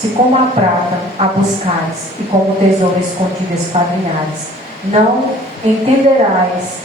Se como a prata a buscares, e como tesouro escondido esquadrinhares, não entenderás,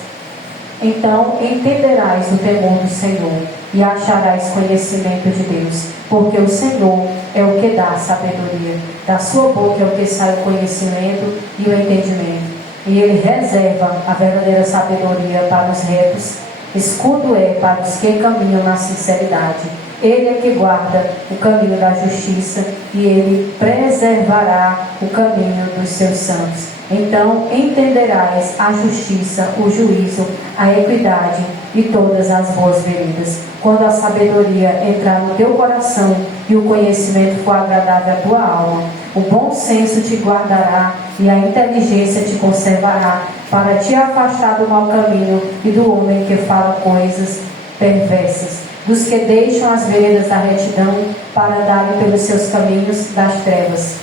então entenderás o temor do Senhor, e acharás conhecimento de Deus, porque o Senhor é o que dá a sabedoria, da sua boca é o que sai o conhecimento e o entendimento, e ele reserva a verdadeira sabedoria para os retos, escudo é para os que caminham na sinceridade. Ele é que guarda o caminho da justiça, e ele preservará o caminho dos seus santos. Então entenderás a justiça, o juízo, a equidade e todas as boas veredas. Quando a sabedoria entrar no teu coração e o conhecimento for agradável à tua alma, o bom senso te guardará e a inteligência te conservará, para te afastar do mau caminho e do homem que fala coisas perversas, dos que deixam as veredas da retidão para andarem pelos seus caminhos das trevas,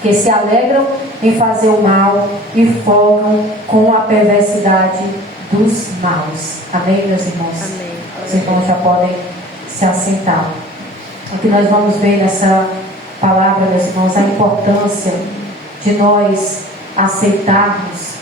que se alegram em fazer o mal e folgam com a perversidade dos maus. Amém, meus irmãos? Amém. Os irmãos já podem se assentar. O que nós vamos ver nessa palavra, meus irmãos, a importância de nós aceitarmos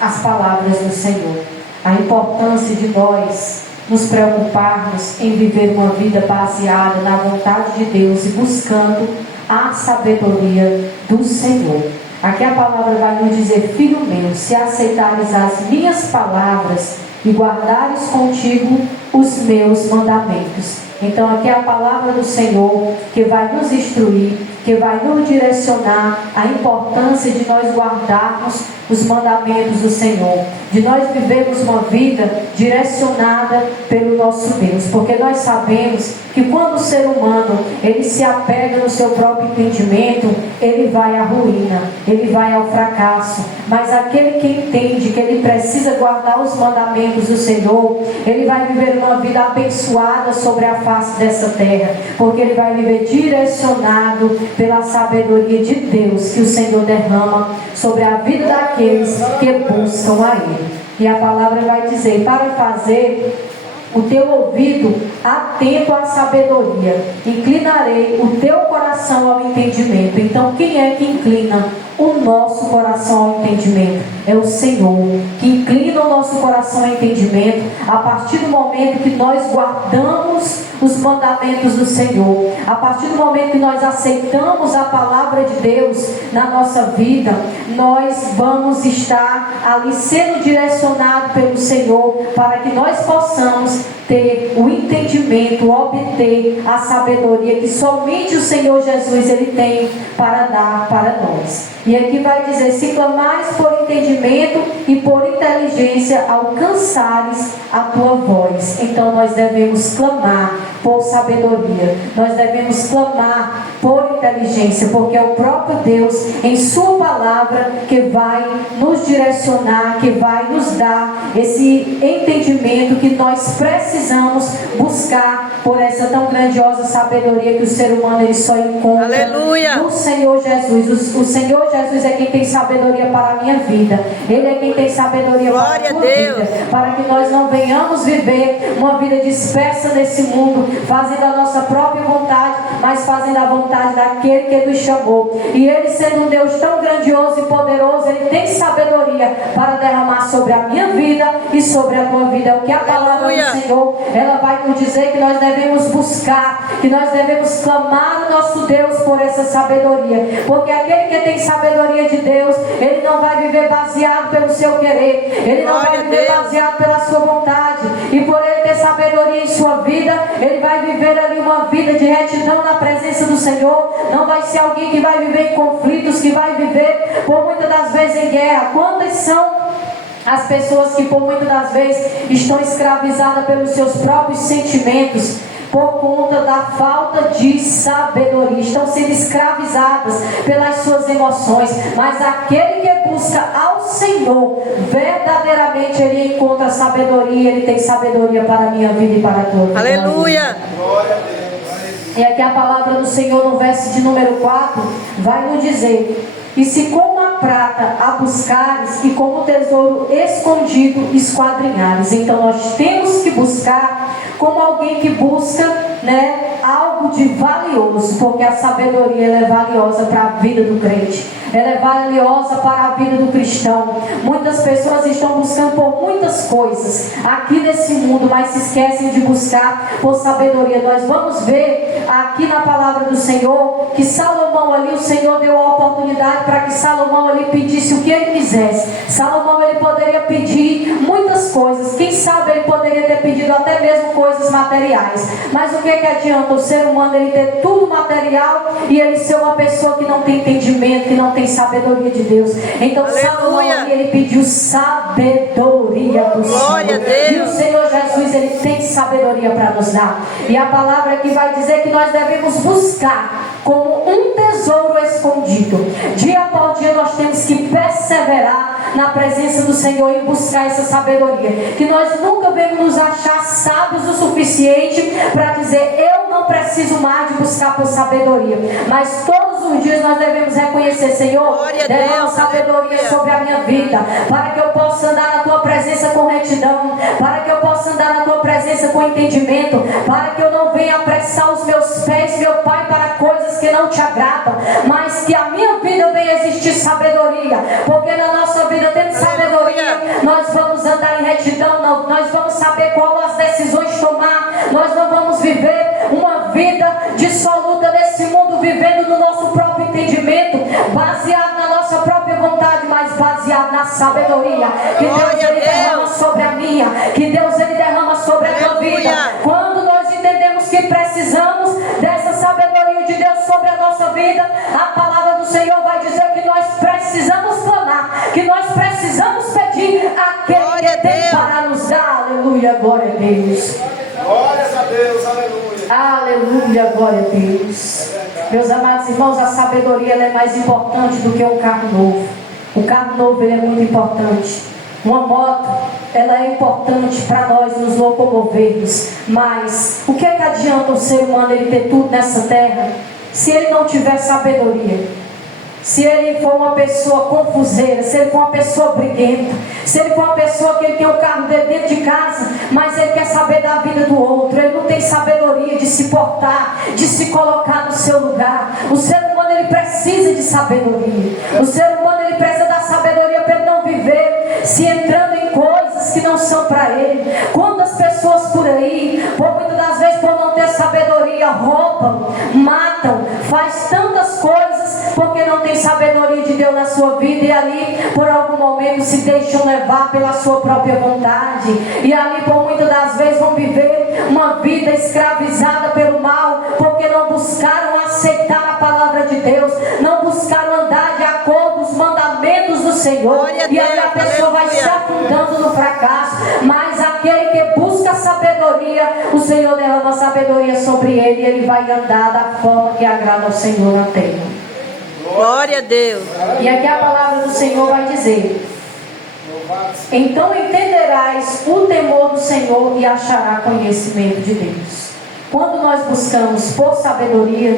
as palavras do Senhor, a importância de nós nos preocuparmos em viver uma vida baseada na vontade de Deus e buscando a sabedoria do Senhor. Aqui a palavra vai nos dizer: filho meu, se aceitares as minhas palavras e guardares contigo os meus mandamentos. Então aqui é a palavra do Senhor que vai nos instruir, que vai nos direcionar a importância de nós guardarmos os mandamentos do Senhor, de nós vivermos uma vida direcionada pelo nosso Deus, porque nós sabemos que quando o ser humano ele se apega no seu próprio entendimento, ele vai à ruína, ele vai ao fracasso. Mas aquele que entende que ele precisa guardar os mandamentos do Senhor, ele vai viver uma vida abençoada sobre a face dessa terra, porque ele vai viver direcionado pela sabedoria de Deus que o Senhor derrama sobre a vida daqueles que buscam a Ele. E a palavra vai dizer: para fazer o teu ouvido atento à sabedoria, inclinarei o teu coração ao entendimento. Então quem é que inclina o nosso coração ao entendimento? É o Senhor, que inclina o nosso coração ao entendimento a partir do momento que nós guardamos os mandamentos do Senhor, a partir do momento que nós aceitamos a palavra de Deus na nossa vida, nós vamos estar ali sendo direcionados pelo Senhor, para que nós possamos ter o entendimento, obter a sabedoria que somente o Senhor Jesus ele tem para dar para nós. E aqui vai dizer: se clamares por entendimento e por inteligência alcançares a tua voz. Então nós devemos clamar por sabedoria, nós devemos clamar por inteligência, porque é o próprio Deus em sua palavra que vai nos direcionar, que vai nos dar esse entendimento que nós precisamos buscar por essa tão grandiosa sabedoria que o ser humano ele só encontra Aleluia. no Senhor Jesus. O Senhor Jesus é quem tem sabedoria para a minha vida, Ele é quem tem sabedoria Glória para a tua a Deus. vida, para que nós não venhamos viver uma vida dispersa nesse mundo, fazendo a nossa própria vontade, mas fazendo a vontade daquele que nos chamou. E Ele, sendo um Deus tão grandioso e poderoso, Ele tem sabedoria para derramar sobre a minha vida e sobre a tua vida. É o que a palavra Aleluia. do Senhor, ela vai nos dizer, que nós devemos buscar, que nós devemos clamar o nosso Deus por essa sabedoria, porque aquele que tem sabedoria de Deus, ele não vai viver baseado pelo seu querer, ele não Glória vai a viver Deus. baseado pela sua vontade, e por ele ter sabedoria em sua vida, ele vai viver ali uma vida de retidão na presença do Senhor. Não vai ser alguém que vai viver em conflitos, que vai viver por muitas das vezes em guerra. Quantas são as pessoas que por muitas das vezes estão escravizadas pelos seus próprios sentimentos, por conta da falta de sabedoria, estão sendo escravizadas pelas suas emoções. Mas aquele que busca ao Senhor, verdadeiramente ele encontra sabedoria, ele tem sabedoria para a minha vida e para a tua vida. Aleluia. Glória a Deus. E aqui a palavra do Senhor no verso de número 4 vai nos dizer: e se como a prata a buscares, e como tesouro escondido esquadrinhares. Então nós temos que buscar como alguém que busca, algo de valioso, porque a sabedoria ela é valiosa para a vida do crente, ela é valiosa para a vida do cristão. Muitas pessoas estão buscando por muitas coisas aqui nesse mundo, mas se esquecem de buscar por sabedoria. Nós vamos ver aqui na palavra do Senhor que Salomão ali, o Senhor deu a oportunidade para que Salomão ali pedisse o que ele quisesse. Salomão ele poderia pedir muitas coisas, quem sabe ele poderia ter pedido até mesmo coisas materiais, mas o que adianta o ser humano ele ter tudo material e ele ser uma pessoa que não tem entendimento, que não tem sabedoria de Deus? Então Salomão ele pediu sabedoria do Senhor, e o Senhor Jesus ele tem sabedoria para nos dar, e a palavra aqui vai dizer que nós devemos buscar como um tesouro escondido. Dia após dia nós temos que perseverar na presença do Senhor e buscar essa sabedoria, que nós nunca vamos nos achar sábios o suficiente para dizer eu não preciso mais de buscar por sabedoria, mas todos os dias nós devemos reconhecer: Senhor, derrama sabedoria sobre a minha vida, para que eu possa andar na tua presença com retidão, para que eu possa andar na tua presença com entendimento, para que eu não venha apressar os meus pés, meu Pai, para coisas que não te agradam, mas que a minha vida venha existir sabedoria, porque na nossa vida, tendo sabedoria, nós vamos andar em retidão, nós vamos saber qual as decisões tomar, nós não vamos viver uma vida dissoluta nesse mundo, vivendo no nosso próprio entendimento, baseado na nossa própria vontade, mas baseado na sabedoria que Deus ele derrama sobre a minha, que Deus ele derrama sobre a tua vida. Quando nós entendemos que precisamos dessa sabedoria de Deus sobre a nossa vida, a palavra do Senhor vai dizer que nós precisamos clamar, que nós precisamos pedir aquele que tem para nos dar. Aleluia, glória a Deus. Glórias a Deus, aleluia. Aleluia, glória a Deus. Meus amados irmãos, a sabedoria ela é mais importante do que um carro novo. O carro novo ele é muito importante. Uma moto, ela é importante para nós nos locomovermos. Mas o que adianta o ser humano ele ter tudo nessa terra se ele não tiver sabedoria? Se ele for uma pessoa confuseira, se ele for uma pessoa briguenta, se ele for uma pessoa que ele tem o carro dele dentro de casa, mas ele quer saber da vida do outro, ele não tem sabedoria de se portar, de se colocar no seu lugar. O ser humano ele precisa de sabedoria. O ser humano ele precisa da sabedoria para ele não viver se entrando em coisas que não são para ele. Quantas pessoas por aí, muitas das vezes por não ter sabedoria, roubam, matam, faz tantas coisas porque não tem sabedoria de Deus na sua vida, e ali por algum momento se deixam levar pela sua própria vontade, e ali por muitas das vezes vão viver uma vida escravizada pelo mal, porque não buscaram aceitar a palavra de Deus, não buscaram andar de acordo com os mandamentos do Senhor, e aí a pessoa vai se afundando no fracasso. Mas aquele que busca sabedoria, o Senhor derrama sabedoria sobre ele, e ele vai andar da forma que agrada ao Senhor na terra. Glória a Deus. E aqui a palavra do Senhor vai dizer: então entenderás o temor do Senhor e achará conhecimento de Deus. Quando nós buscamos por sabedoria,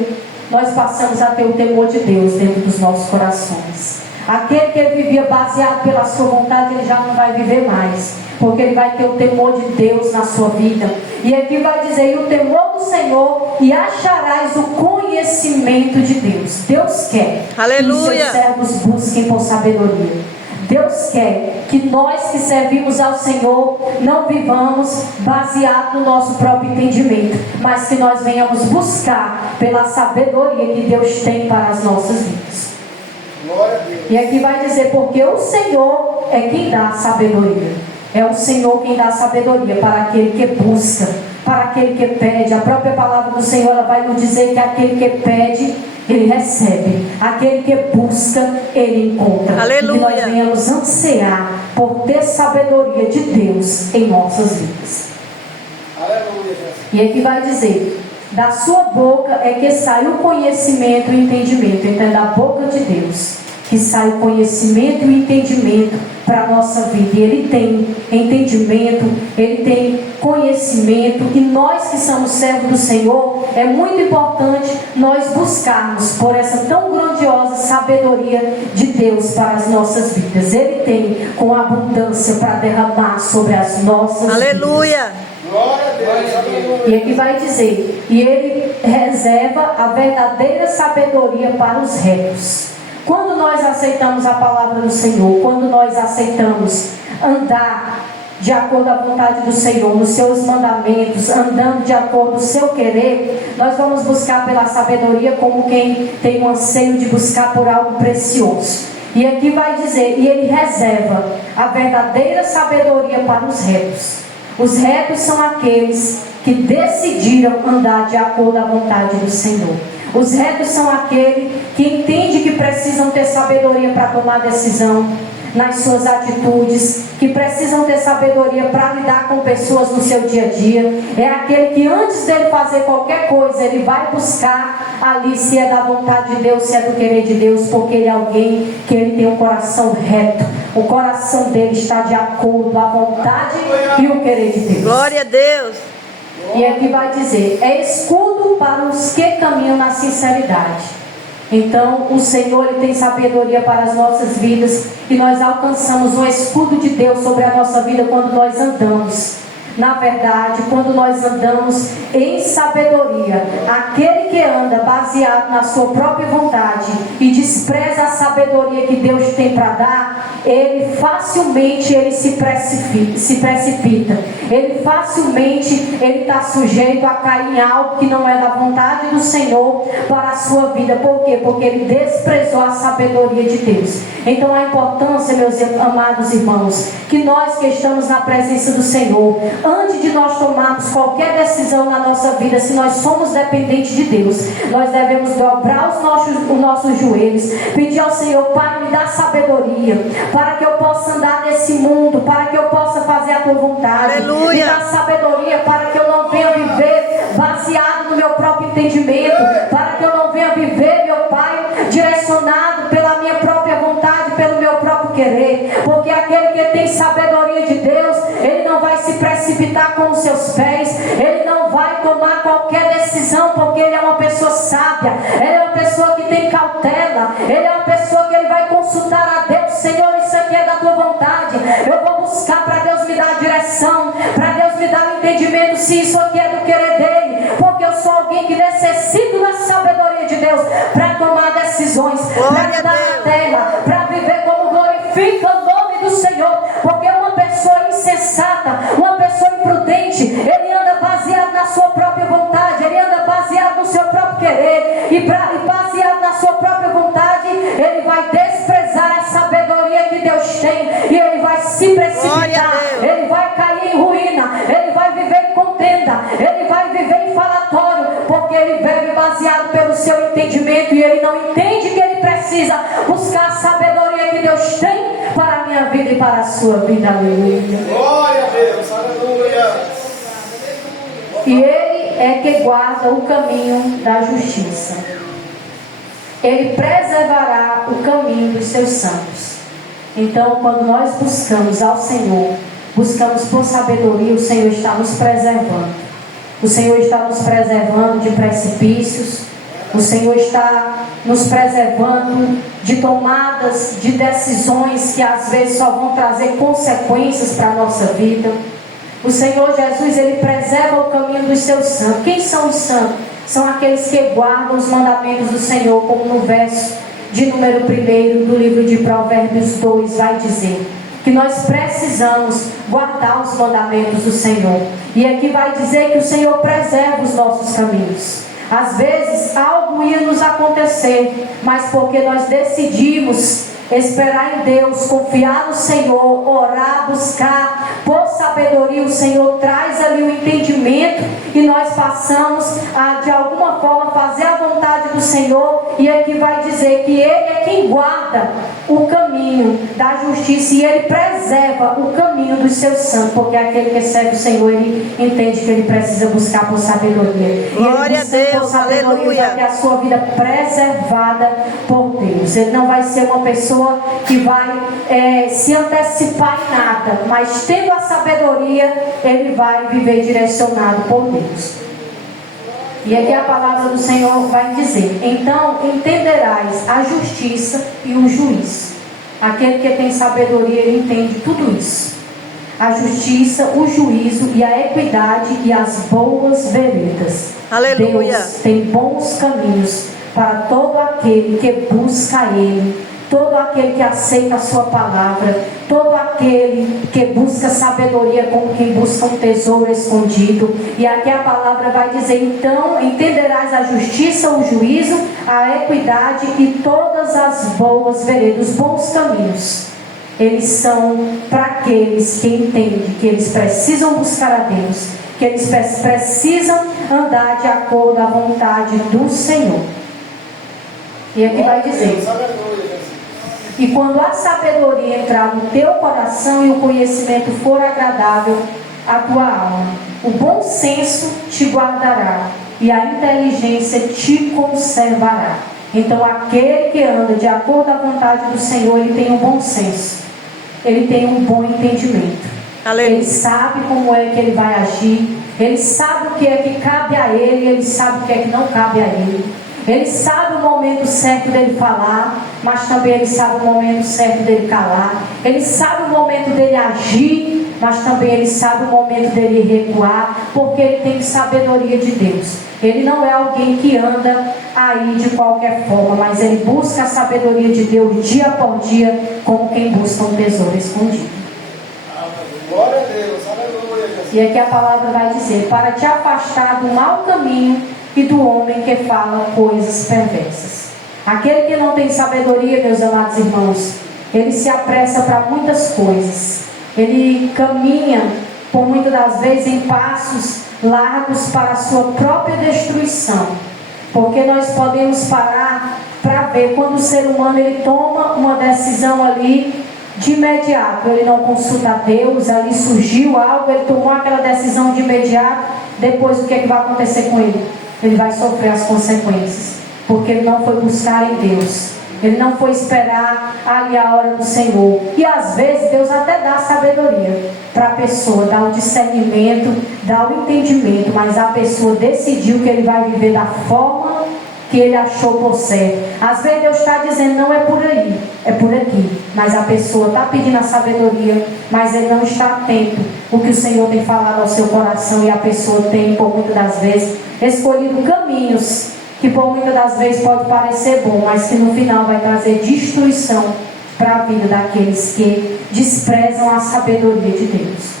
nós passamos a ter o temor de Deus dentro dos nossos corações. Aquele que ele vivia baseado pela sua vontade, ele já não vai viver mais, porque ele vai ter o temor de Deus na sua vida. E aqui vai dizer: e o temor do Senhor, e acharás o conhecimento de Deus. Deus quer Aleluia. que seus servos busquem por sabedoria. Deus quer que nós que servimos ao Senhor não vivamos baseado no nosso próprio entendimento, mas que nós venhamos buscar pela sabedoria que Deus tem para as nossas vidas. E aqui vai dizer: porque o Senhor é quem dá a sabedoria. É o Senhor quem dá a sabedoria para aquele que busca, para aquele que pede. A própria palavra do Senhor ela vai nos dizer que aquele que pede, ele recebe. Aquele que busca, ele encontra. Aleluia. E que nós venhamos ansiar por ter sabedoria de Deus em nossas vidas. Aleluia. E aqui vai dizer: da sua boca é que sai o conhecimento e o entendimento. Então é da boca de Deus que sai o conhecimento e o entendimento para a nossa vida. E Ele tem entendimento, Ele tem conhecimento. E nós que somos servos do Senhor, é muito importante nós buscarmos por essa tão grandiosa sabedoria de Deus para as nossas vidas. Ele tem com abundância para derramar sobre as nossas Aleluia. vidas. Glória a Deus, aleluia. E aqui vai dizer, e ele reserva a verdadeira sabedoria para os retos. Quando nós aceitamos a palavra do Senhor, quando nós aceitamos andar de acordo à vontade do Senhor, nos seus mandamentos, andando de acordo com o seu querer, nós vamos buscar pela sabedoria como quem tem um anseio de buscar por algo precioso. E aqui vai dizer, e ele reserva a verdadeira sabedoria para os retos. Os retos são aqueles que decidiram andar de acordo à vontade do Senhor. Os retos são aqueles que entendem que precisam ter sabedoria para tomar decisão nas suas atitudes, que precisam ter sabedoria para lidar com pessoas no seu dia a dia. É aquele que antes dele fazer qualquer coisa, ele vai buscar ali se é da vontade de Deus, se é do querer de Deus, porque ele é alguém que ele tem um coração reto. O coração dele está de acordo à vontade e o querer de Deus. Glória a Deus. E aqui vai dizer, é escudo para os que caminham na sinceridade. Então o Senhor ele tem sabedoria para as nossas vidas, e nós alcançamos um escudo de Deus sobre a nossa vida quando nós andamos na verdade, quando nós andamos em sabedoria. Aquele que anda baseado na sua própria vontade e despreza a sabedoria que Deus tem para dar, ele facilmente ele se precipita. Ele facilmente ele está sujeito a cair em algo que não é da vontade do Senhor para a sua vida. Por quê? Porque ele desprezou a sabedoria de Deus. Então a importância, meus amados irmãos, que nós que estamos na presença do Senhor, antes de nós tomarmos qualquer decisão na nossa vida, se nós somos dependentes de Deus, nós devemos dobrar os nossos joelhos, pedir ao Senhor, Pai, me dá sabedoria, para que eu possa andar nesse mundo, para que eu possa fazer a tua vontade. Aleluia. Me dá sabedoria para que eu não venha viver baseado no meu próprio entendimento, para que eu não venha viver, meu Pai, direcionado pela minha própria vontade, pelo meu próprio querer, porque aquele que tem sabedoria de Deus, ele não vai se precipitar com os seus pés, ele não vai tomar qualquer decisão, porque ele é uma pessoa sábia, ele é uma pessoa que tem cautela, ele é uma pessoa que ele vai consultar a Deus. Senhor, isso aqui é da tua vontade, eu vou buscar para Deus me dar a direção, para Deus me dar o entendimento se isso aqui é do querer dele, porque eu sou alguém que necessito da sabedoria de Deus para tomar decisões, para dar a terra, para viver como glorifica o nome do Senhor. Porque uma pessoa insensata, uma pessoa imprudente, ele anda baseado na sua própria vontade, ele anda baseado no seu próprio querer, e baseado na sua própria vontade, ele vai desprezar a sabedoria que Deus tem, e ele vai se precipitar, ele vai cair em ruína, ele vai viver em contenda, ele vai viver em falatório, porque ele vive baseado pelo seu entendimento, e ele não entende que ele precisa buscar a sabedoria que Deus tem para a minha vida e para a sua vida. Aleluia. Glória a Deus, aleluia. E ele é que guarda o caminho da justiça. Ele preservará o caminho dos seus santos. Então, quando nós buscamos ao Senhor, buscamos por sabedoria, o Senhor está nos preservando. O Senhor está nos preservando de precipícios. O Senhor está nos preservando de tomadas de decisões que às vezes só vão trazer consequências para a nossa vida. O Senhor Jesus, ele preserva o caminho dos seus santos. Quem são os santos? São aqueles que guardam os mandamentos do Senhor, como no verso de número 1 do livro de Provérbios 2 vai dizer, que nós precisamos guardar os mandamentos do Senhor. E aqui vai dizer que o Senhor preserva os nossos caminhos. Às vezes algo ia nos acontecer, mas porque nós decidimos esperar em Deus, confiar no Senhor, orar, buscar por sabedoria, o Senhor traz ali o entendimento e nós passamos a de alguma forma fazer a vontade do Senhor. E aqui vai dizer que Ele é quem guarda o caminho da justiça e Ele preserva o caminho dos seus santos, porque aquele que serve o Senhor, ele entende que ele precisa buscar por sabedoria. Glória a Deus, por sabedoria, aleluia. vai ter a sua vida preservada por Deus. Ele não vai ser uma pessoa que vai se antecipar em nada, mas tendo a sabedoria, ele vai viver direcionado por Deus. E aqui a palavra do Senhor vai dizer: então entenderás a justiça e o juízo. Aquele que tem sabedoria, ele entende tudo isso. a justiça, o juízo e a equidade e as boas veredas. Aleluia. Deus tem bons caminhos para todo aquele que busca Ele, todo aquele que aceita a sua palavra, todo aquele que busca sabedoria como quem busca um tesouro escondido. E aqui a palavra vai dizer: então entenderás a justiça, o juízo, a equidade e todas as boas veredas, os bons caminhos. Eles são para aqueles que entendem que eles precisam buscar a Deus, que eles precisam andar de acordo à vontade do Senhor. E aqui vai dizer: e quando a sabedoria entrar no teu coração e o conhecimento for agradável à tua alma, o bom senso te guardará e a inteligência te conservará. Então aquele que anda de acordo à vontade do Senhor, ele tem um bom senso, ele tem um bom entendimento. Aleluia. Ele sabe como é que ele vai agir, ele sabe o que é que cabe a ele sabe o que é que não cabe a ele. Ele sabe o momento certo dele falar, mas também ele sabe o momento certo dele calar. Ele sabe o momento dele agir, mas também ele sabe o momento dele recuar, porque ele tem sabedoria de Deus. Ele não é alguém que anda aí de qualquer forma, mas ele busca a sabedoria de Deus dia após dia, como quem busca um tesouro escondido. Glória a Deus, aleluia, Jesus. E aqui a palavra vai dizer: para te afastar do mau caminho e do homem que fala coisas perversas. Aquele que não tem sabedoria, meus amados irmãos, ele se apressa para muitas coisas. Ele caminha, por muitas das vezes, em passos largos para a sua própria destruição. Porque nós podemos parar para ver quando o ser humano ele toma uma decisão ali de imediato. Ele não consulta a Deus, ali surgiu algo, ele tomou aquela decisão de imediato. Depois o que é que vai acontecer com ele? Ele vai sofrer as consequências, porque ele não foi buscar em Deus, ele não foi esperar ali a hora do Senhor. E às vezes Deus até dá sabedoria para a pessoa, dá o discernimento, dá o entendimento, mas a pessoa decidiu que ele vai viver da forma que ele achou por certo. Às vezes Deus está dizendo: não é por aí, é por aqui. Mas a pessoa está pedindo a sabedoria, mas ele não está atento o que o Senhor tem falado ao seu coração. E a pessoa tem, por muitas das vezes, escolhido caminhos que por muitas das vezes pode parecer bom, mas que no final vai trazer destruição para a vida daqueles que desprezam a sabedoria de Deus.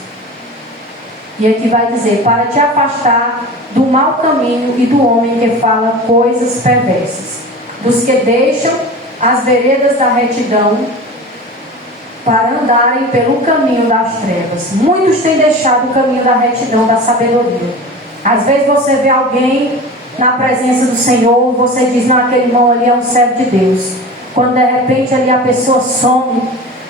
E aqui vai dizer: para te afastar do mau caminho e do homem que fala coisas perversas, dos que deixam as veredas da retidão para andarem pelo caminho das trevas. Muitos têm deixado o caminho da retidão, da sabedoria. Às vezes você vê alguém na presença do Senhor, você diz: não, aquele irmão ali é um servo de Deus. Quando de repente ali a pessoa some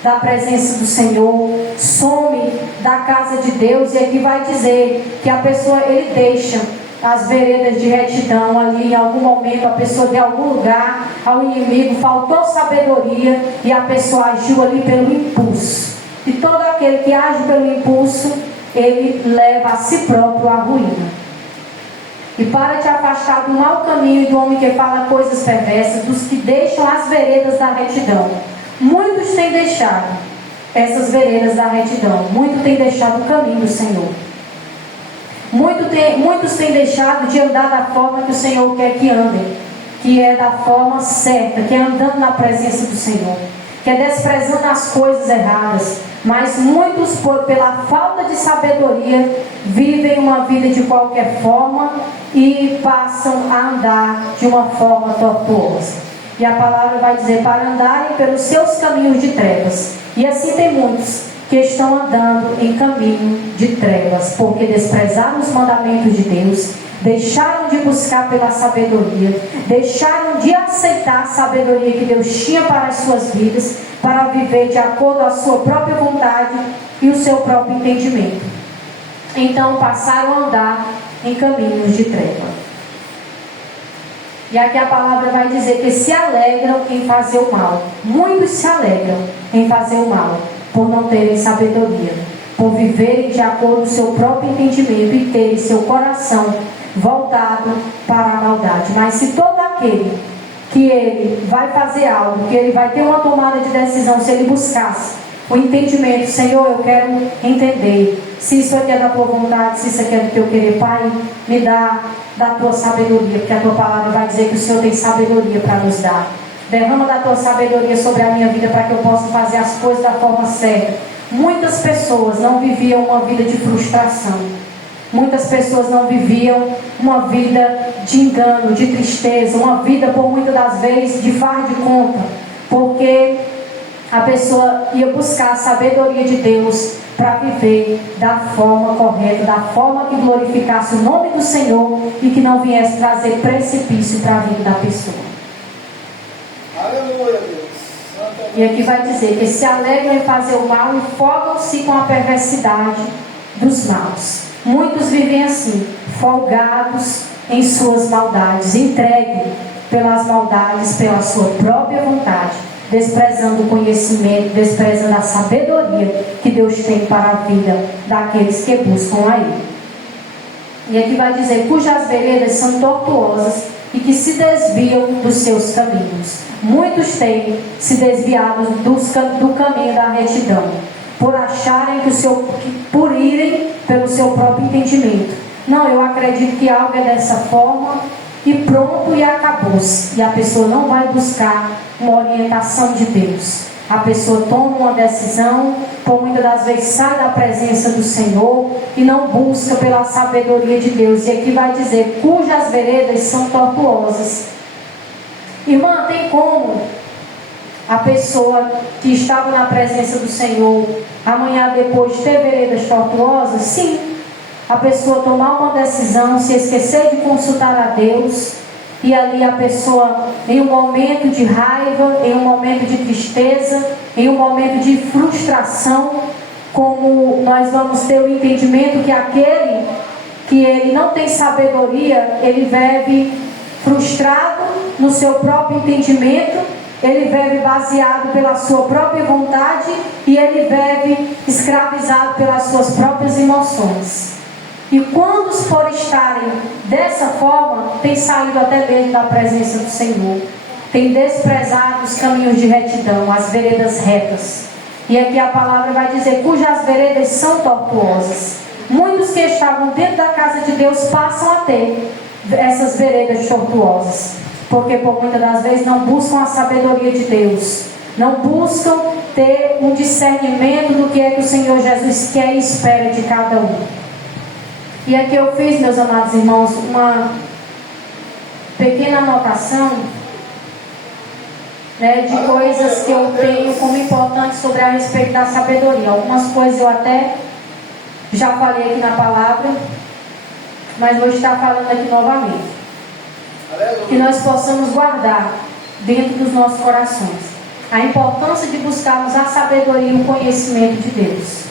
da presença do Senhor, some da casa de Deus. E aqui vai dizer que a pessoa, ele deixa as veredas de retidão ali. Em algum momento a pessoa de algum lugar ao inimigo faltou sabedoria e a pessoa agiu ali pelo impulso. E todo aquele que age pelo impulso, ele leva a si próprio à ruína. E para te afastar do mau caminho e do homem que fala coisas perversas, dos que deixam as veredas da retidão. Muitos têm deixado essas veredas da retidão. Muitos têm deixado o caminho do Senhor. Muitos têm deixado de andar da forma que o Senhor quer que andem, que é da forma certa, que é andando na presença do Senhor, que é desprezando as coisas erradas. Mas muitos, pela falta de sabedoria, vivem uma vida de qualquer forma e passam a andar de uma forma tortuosa. E a palavra vai dizer: para andarem pelos seus caminhos de trevas. E assim tem muitos que estão andando em caminho de trevas, porque desprezaram os mandamentos de Deus, deixaram de buscar pela sabedoria, deixaram de aceitar a sabedoria que Deus tinha para as suas vidas, para viver de acordo com a sua própria vontade e o seu próprio entendimento. Então passaram a andar em caminhos de treva. E aqui a palavra vai dizer que se alegram em fazer o mal. Muitos se alegram em fazer o mal, por não terem sabedoria, por viverem de acordo com o seu próprio entendimento e terem seu coração voltado para a maldade. Mas se todo aquele que ele vai fazer algo, que ele vai ter uma tomada de decisão, se ele buscasse o entendimento. Senhor, eu quero entender se isso aqui é da tua vontade, se isso aqui é do teu querer. Pai, me dá da tua sabedoria, porque a tua palavra vai dizer que o Senhor tem sabedoria para nos dar. Derrama da tua sabedoria sobre a minha vida para que eu possa fazer as coisas da forma certa. Muitas pessoas não viviam uma vida de frustração. Muitas pessoas não viviam uma vida de engano, de tristeza, uma vida por muitas das vezes de faz de conta, porque a pessoa ia buscar a sabedoria de Deus para viver da forma correta, da forma que glorificasse o nome do Senhor e que não viesse trazer precipício para a vida da pessoa. Aleluia, Deus. E aqui vai dizer que se alegram em fazer o mal e folgam-se com a perversidade dos maus. Muitos vivem assim, folgados em suas maldades, entregues pelas maldades, pela sua própria vontade, desprezando o conhecimento, desprezando a sabedoria que Deus tem para a vida daqueles que buscam a Ele. E aqui vai dizer, cujas veredas são tortuosas e que se desviam dos seus caminhos. Muitos têm se desviado do caminho da retidão, por acharem por irem pelo seu próprio entendimento. Não, eu acredito que algo é dessa forma e pronto, e acabou-se. E a pessoa não vai buscar uma orientação de Deus. A pessoa toma uma decisão, por muitas das vezes sai da presença do Senhor e não busca pela sabedoria de Deus. E aqui vai dizer, cujas veredas são tortuosas. Irmã, tem como a pessoa que estava na presença do Senhor amanhã depois ter veredas tortuosas? Sim. A pessoa tomar uma decisão, se esquecer de consultar a Deus, e ali a pessoa, em um momento de raiva, em um momento de tristeza, em um momento de frustração, como nós vamos ter o entendimento que aquele que ele não tem sabedoria, ele vive frustrado no seu próprio entendimento, ele vive baseado pela sua própria vontade e ele vive escravizado pelas suas próprias emoções. E quantos por estarem dessa forma, têm saído até mesmo da presença do Senhor, têm desprezado os caminhos de retidão, as veredas retas. E aqui a palavra vai dizer, cujas veredas são tortuosas. Muitos que estavam dentro da casa de Deus passam a ter essas veredas tortuosas, porque por muitas das vezes não buscam a sabedoria de Deus, não buscam ter um discernimento do que é que o Senhor Jesus quer e espera de cada um. E aqui eu fiz, meus amados irmãos, uma pequena anotação, né, de coisas que eu tenho como importantes sobre a respeito da sabedoria. Algumas coisas eu até já falei aqui na palavra, mas vou estar falando aqui novamente. Que nós possamos guardar dentro dos nossos corações a importância de buscarmos a sabedoria e o conhecimento de Deus.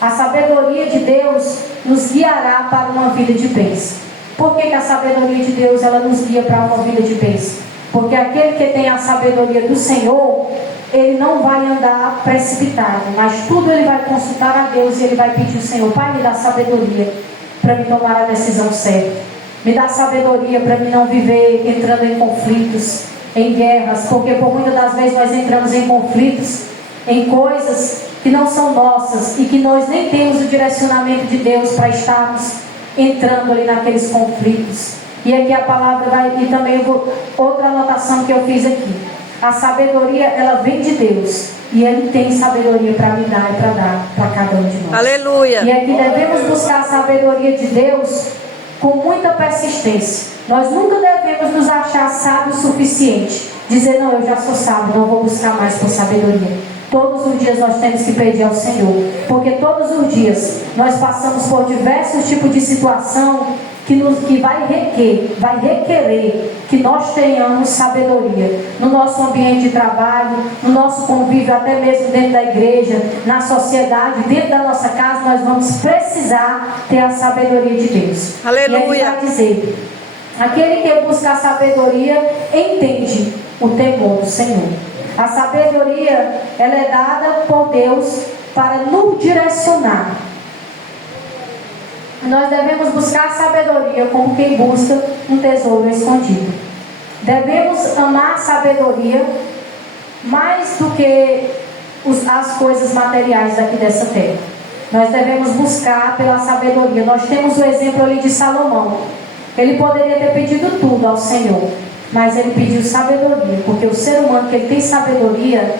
A sabedoria de Deus nos guiará para uma vida de bênção. Por que a sabedoria de Deus ela nos guia para uma vida de bênção? Porque aquele que tem a sabedoria do Senhor, ele não vai andar precipitado, mas tudo ele vai consultar a Deus e ele vai pedir ao Senhor, Pai, me dá sabedoria para me tomar a decisão certa. Me dá sabedoria para mim não viver entrando em conflitos, em guerras, porque por muitas das vezes nós entramos em conflitos, em coisas que não são nossas e que nós nem temos o direcionamento de Deus para estarmos entrando ali naqueles conflitos. E aqui a palavra vai, e também outra anotação que eu fiz aqui. A sabedoria, ela vem de Deus e Ele tem sabedoria para me dar e para dar para cada um de nós. Aleluia. E aqui devemos buscar a sabedoria de Deus com muita persistência. Nós nunca devemos nos achar sábios o suficiente, dizer, não, eu já sou sábio, não vou buscar mais por sabedoria. Todos os dias nós temos que pedir ao Senhor, porque todos os dias nós passamos por diversos tipos de situação que vai requerer que nós tenhamos sabedoria no nosso ambiente de trabalho, no nosso convívio, até mesmo dentro da igreja, na sociedade, dentro da nossa casa. Nós vamos precisar ter a sabedoria de Deus. Aleluia. E aí vai dizer, aquele que busca a sabedoria entende o temor do Senhor. A sabedoria, ela é dada por Deus para nos direcionar. Nós devemos buscar a sabedoria como quem busca um tesouro escondido. Devemos amar a sabedoria mais do que as coisas materiais daqui dessa terra. Nós devemos buscar pela sabedoria. Nós temos o exemplo ali de Salomão. Ele poderia ter pedido tudo ao Senhor, mas ele pediu sabedoria, porque o ser humano que ele tem sabedoria,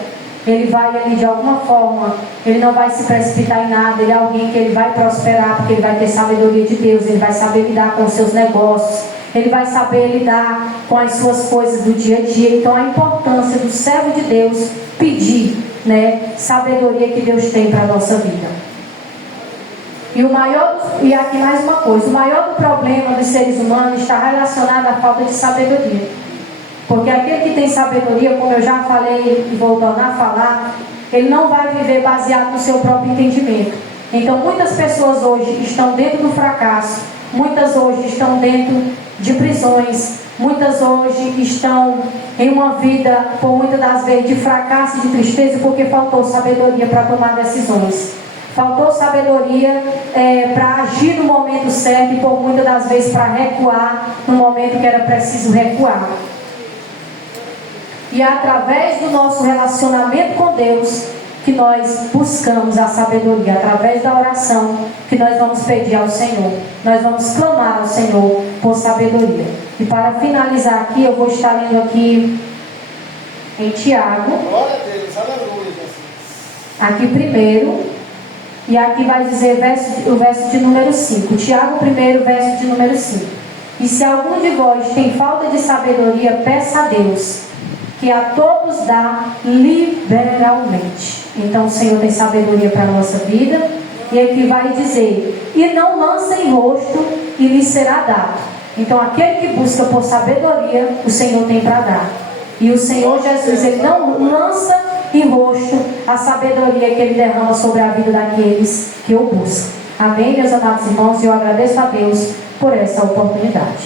ele vai ali de alguma forma, ele não vai se precipitar em nada, ele é alguém que ele vai prosperar, porque ele vai ter sabedoria de Deus, ele vai saber lidar com os seus negócios, ele vai saber lidar com as suas coisas do dia a dia. Então a importância do servo de Deus pedir, sabedoria que Deus tem para a nossa vida. E aqui mais uma coisa, o maior problema dos seres humanos está relacionado à falta de sabedoria. Porque aquele que tem sabedoria, como eu já falei e vou tornar a falar, ele não vai viver baseado no seu próprio entendimento. Então muitas pessoas hoje estão dentro do fracasso, muitas hoje estão dentro de prisões, muitas hoje estão em uma vida, por muitas das vezes, de fracasso e de tristeza, porque faltou sabedoria para tomar decisões. Faltou sabedoria para agir no momento certo e por muitas das vezes para recuar no momento que era preciso recuar. E é através do nosso relacionamento com Deus que nós buscamos a sabedoria, através da oração que nós vamos pedir ao Senhor. Nós vamos clamar ao Senhor por sabedoria. E para finalizar aqui, eu vou estar lendo aqui em Tiago. Glória a Deus, aleluia. Aqui primeiro. E aqui vai dizer o verso de número 5. Tiago 1, verso de número 5. E se algum de vós tem falta de sabedoria, peça a Deus, que a todos dá liberalmente. Então o Senhor tem sabedoria para a nossa vida. E aqui vai dizer: e não lança em rosto, e lhe será dado. Então aquele que busca por sabedoria, o Senhor tem para dar. E o Senhor Jesus, ele não lança em rosto a sabedoria que ele derrama sobre a vida daqueles que o buscam. Amém, meus amados irmãos? E eu agradeço a Deus por essa oportunidade.